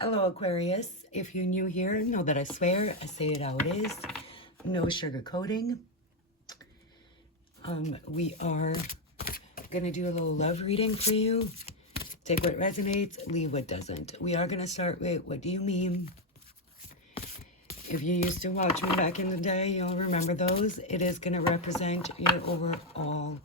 Hello, Aquarius. If you're new here, know that I swear, I say it how it is. No sugarcoating. We are going to do a little love reading for you. Take what resonates, leave what doesn't. We are going to start with, what do you mean? If you used to watch me back in the day, you'll remember those. It is going to represent your overall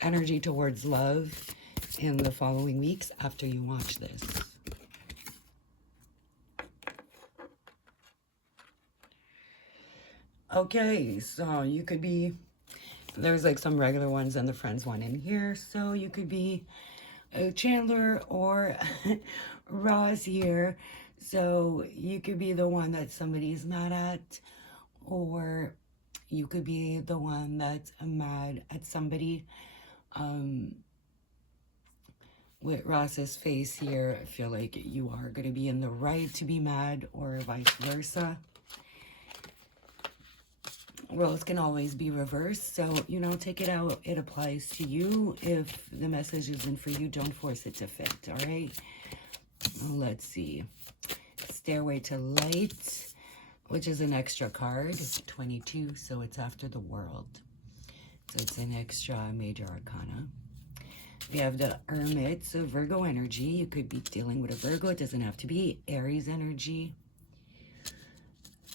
energy towards love in the following weeks after you watch this. Okay, so you could be, there's like some regular ones and the friends one in here. So you could be Chandler or Ross here. So you could be the one that somebody's mad at, or you could be the one that's mad at somebody. With Ross's face here, I feel like you are going to be in the right to be mad, or vice versa. Roles can always be reversed, so, you know, take it out. It applies to you. If the message isn't for you, don't force it to fit, all right? Let's see. Stairway to Light, which is an extra card, 22, so it's after the world. So it's an extra major arcana. We have the Hermit, so Virgo energy. You could be dealing with a Virgo. It doesn't have to be. Aries energy.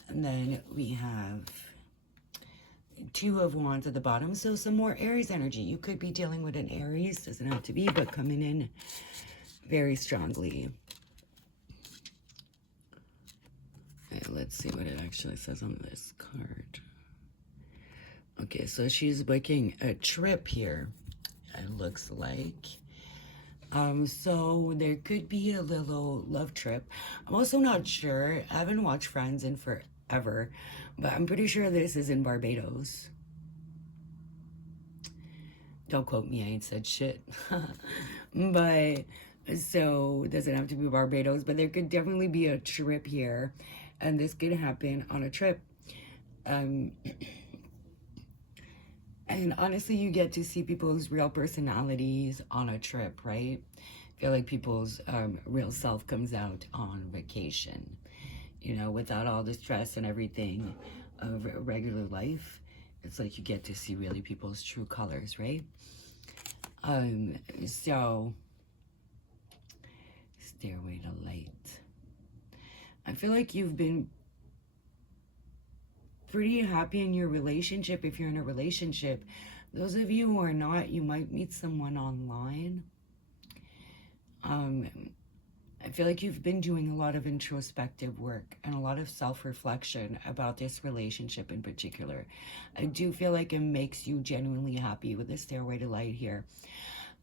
And then we have Two of Wands at the bottom, so some more Aries energy. You could be dealing with an Aries, doesn't have to be, but coming in very strongly. Okay, let's see what it actually says on this card. Okay, so she's booking a trip here, it looks like. So there could be a little love trip. I'm also not sure. I haven't watched Friends in forever, but I'm pretty sure this is in Barbados. Don't quote me, I ain't said shit. But, so, it doesn't have to be Barbados, but there could definitely be a trip here, and this could happen on a trip. And honestly, you get to see people's real personalities on a trip, right? I feel like people's real self comes out on vacation, you know, without all the stress and everything of regular life. It's like you get to see really people's true colors, right? So, Stairway to Light. I feel like you've been pretty happy in your relationship if you're in a relationship. Those of you who are not, you might meet someone online. I feel like you've been doing a lot of introspective work and a lot of self-reflection about this relationship in particular. I do feel like it makes you genuinely happy with the Stairway to Light here.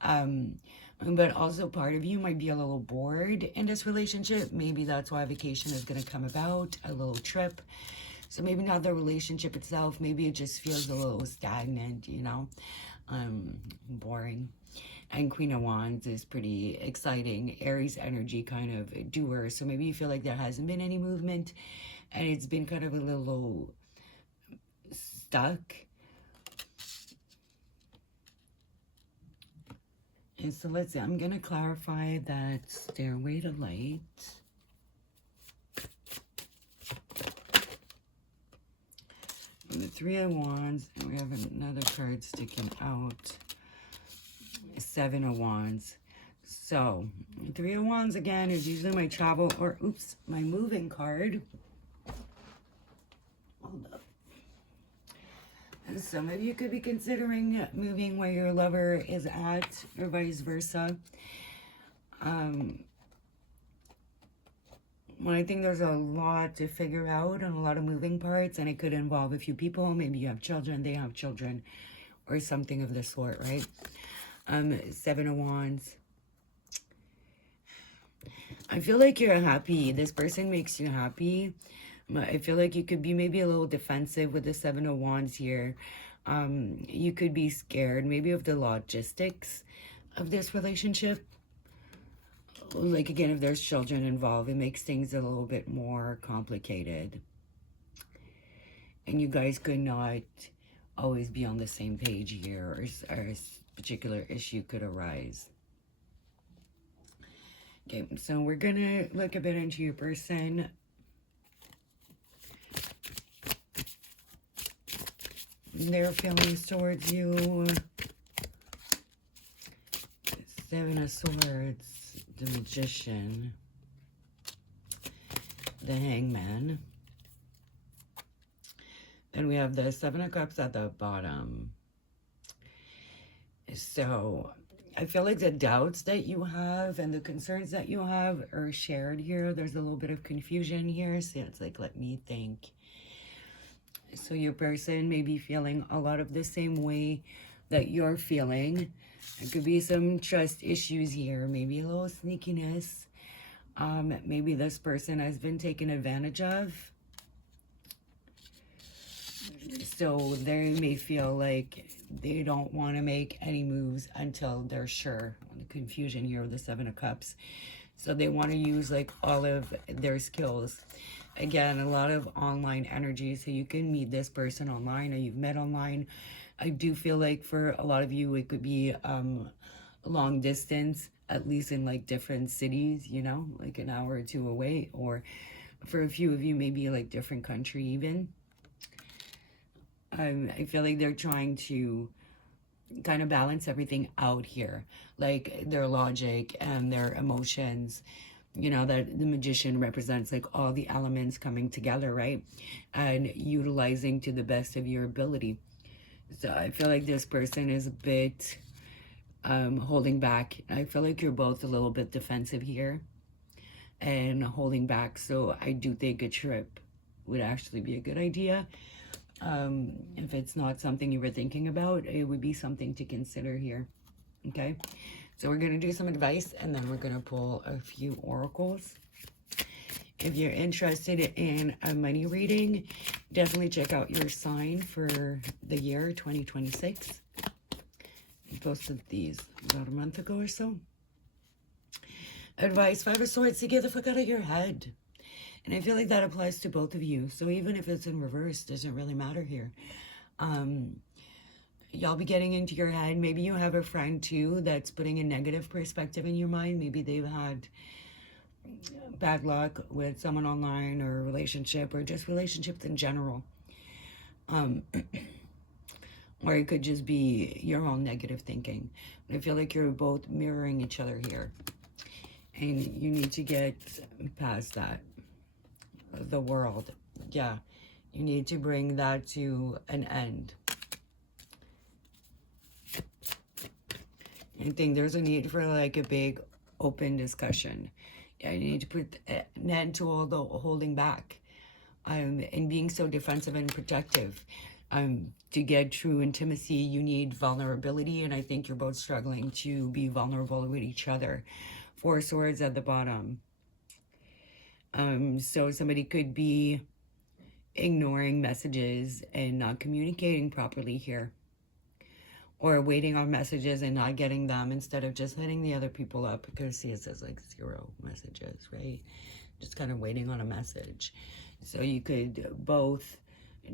But also part of you might be a little bored in this relationship. Maybe that's why vacation is going to come about, a little trip. So maybe not the relationship itself. Maybe it just feels a little stagnant, you know, boring. And Queen of Wands is pretty exciting. Aries energy, kind of doer. So maybe you feel like there hasn't been any movement and it's been kind of a little stuck. And so let's see, I'm going to clarify that Stairway to Light. And the Three of Wands, and we have another card sticking out. Seven of Wands. So, Three of Wands again is usually my travel, or oops, my moving card. Hold up. And some of you could be considering moving where your lover is at, or vice versa. Well, I think there's a lot to figure out and a lot of moving parts, and it could involve a few people. Maybe you have children, they have children, or something of the sort, right? Seven of Wands. I feel like you're happy. This person makes you happy. I feel like you could be maybe a little defensive with the Seven of Wands here. You could be scared maybe of the logistics of this relationship. Like, again, if there's children involved, it makes things a little bit more complicated. And you guys could not always be on the same page here, or a particular issue could arise. Okay, so we're gonna look a bit into your person. Their feelings towards you. Seven of Swords, the Magician, the Hangman. And we have the Seven of Cups at the bottom. So I feel like the doubts that you have and the concerns that you have are shared here. There's a little bit of confusion here. So it's like, let me think. So your person may be feeling a lot of the same way that you're feeling. There could be some trust issues here, maybe a little sneakiness. Maybe this person has been taken advantage of. So they may feel like they don't want to make any moves until they're sure. The confusion here with the Seven of Cups. So they want to use like all of their skills. Again, a lot of online energy. So you can meet this person online or you've met online. I do feel like for a lot of you, it could be long distance, at least in like different cities, you know, like an hour or two away. Or for a few of you, maybe like different country even. I feel like they're trying to kind of balance everything out here, like their logic and their emotions. You know, that the Magician represents like all the elements coming together, right? And utilizing to the best of your ability. So I feel like this person is a bit holding back. I feel like you're both a little bit defensive here and holding back. So I do think a trip would actually be a good idea. If it's not something you were thinking about, it would be something to consider here. Okay, so we're going to do some advice and then we're going to pull a few oracles. If you're interested in a money reading, definitely check out your sign for the year 2026. I posted these about a month ago or so. Advice, Five of Swords, to get the fuck out of your head. And I feel like that applies to both of you. So even if it's in reverse, doesn't really matter here. Y'all be getting into your head. Maybe you have a friend too that's putting a negative perspective in your mind. Maybe they've had bad luck with someone online or a relationship or just relationships in general. Or it could just be your own negative thinking. I feel like you're both mirroring each other here. And you need to get past that. The world, yeah, you need to bring that to an end. I think there's a need for like a big open discussion. Yeah, you need to put an end to all the holding back and being so defensive and protective. To get true intimacy, you need vulnerability, and I think you're both struggling to be vulnerable with each other. Four Swords at the bottom. So somebody could be ignoring messages and not communicating properly here. Or waiting on messages and not getting them instead of just hitting the other people up. Because see, it says like 0 messages, right? Just kind of waiting on a message. So you could both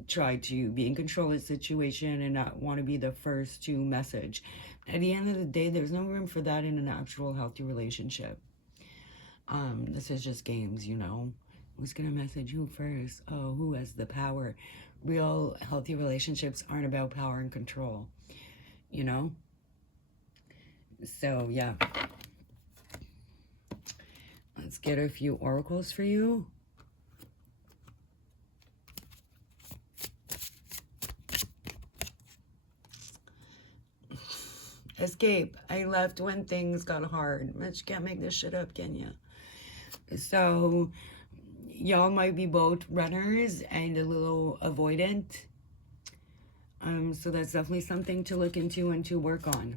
try to be in control of the situation and not want to be the first to message. At the end of the day, there's no room for that in an actual healthy relationship. This is just games, you know. Who's gonna message who first? Oh, who has the power? Real healthy relationships aren't about power and control, you know. So yeah, let's get a few oracles for you. Escape. I left when things got hard. But you can't make this shit up, can you? So y'all might be both runners and a little avoidant. So that's definitely something to look into and to work on.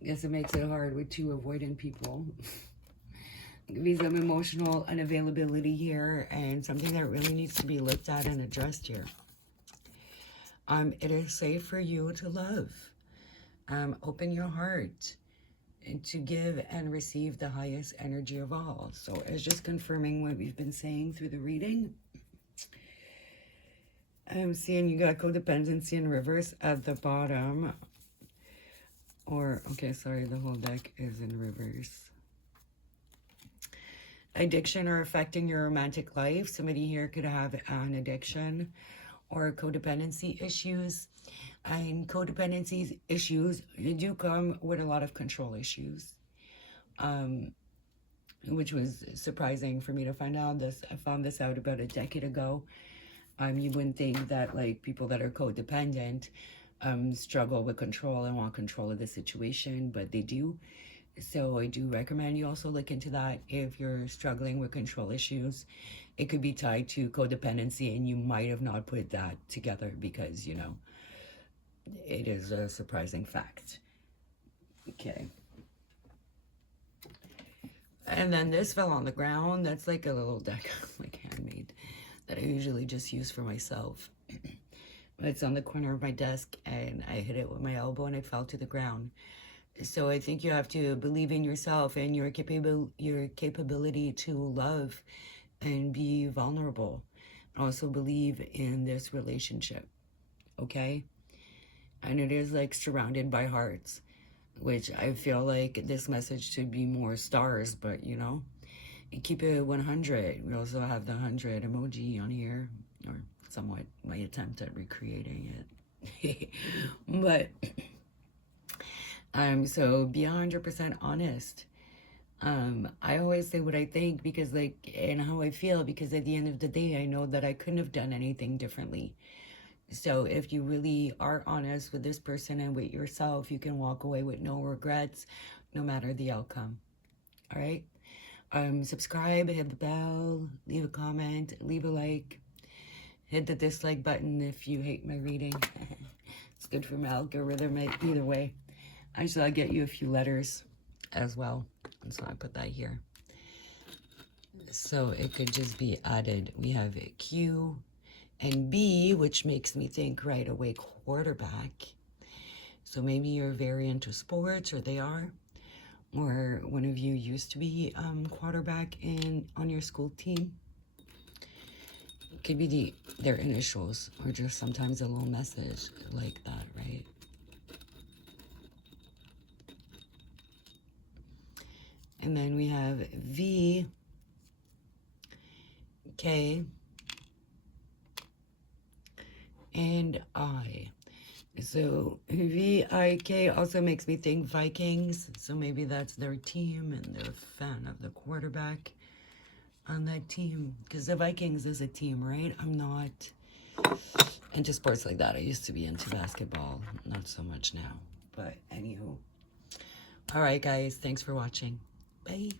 I guess it makes it hard with two avoidant people. There could be some emotional unavailability here and something that really needs to be looked at and addressed here. It is safe for you to love. Open your heart and to give and receive the highest energy of all. So it's just confirming what we've been saying through the reading. I'm seeing you got codependency in reverse at the bottom. Or, okay, sorry, the whole deck is in reverse. addiction or affecting your romantic life. Somebody here could have an addiction or codependency issues. And codependency issues do come with a lot of control issues, which was surprising for me to find out. I found this out about a decade ago. You wouldn't think that like people that are codependent struggle with control and want control of the situation, but they do. So I do recommend you also look into that if you're struggling with control issues. It could be tied to codependency, and you might have not put that together because, you know, it is a surprising fact. Okay. And then this fell on the ground. That's like a little deck, like handmade, that I usually just use for myself. It's on the corner of my desk, and I hit it with my elbow and it fell to the ground. So I think you have to believe in yourself and your capability to love and be vulnerable. Also believe in this relationship, okay? And it is like surrounded by hearts, which I feel like this message should be more stars, but you know, keep it 100. We also have the 100 emoji on here, or somewhat my attempt at recreating it. But so be 100% honest. I always say what I think because like, and how I feel, because at the end of the day, I know that I couldn't have done anything differently. So if you really are honest with this person and with yourself, you can walk away with no regrets, no matter the outcome. All right. Subscribe, hit the bell, leave a comment, leave a like, hit the dislike button if you hate my reading. It's good for my algorithm either way. Actually, I'll get you a few letters as well. And so I put that here. So it could just be added. We have a Q and B, which makes me think right away quarterback. So maybe you're very into sports, or they are, or one of you used to be quarterback on your school team. It could be their initials, or just sometimes a little message like that, right? And then we have V, K, and I. So V-I-K also makes me think Vikings. So maybe that's their team and they're a fan of the quarterback on that team. Because the Vikings is a team, right? I'm not into sports like that. I used to be into basketball. Not so much now. But anywho. All right, guys. Thanks for watching. Bye.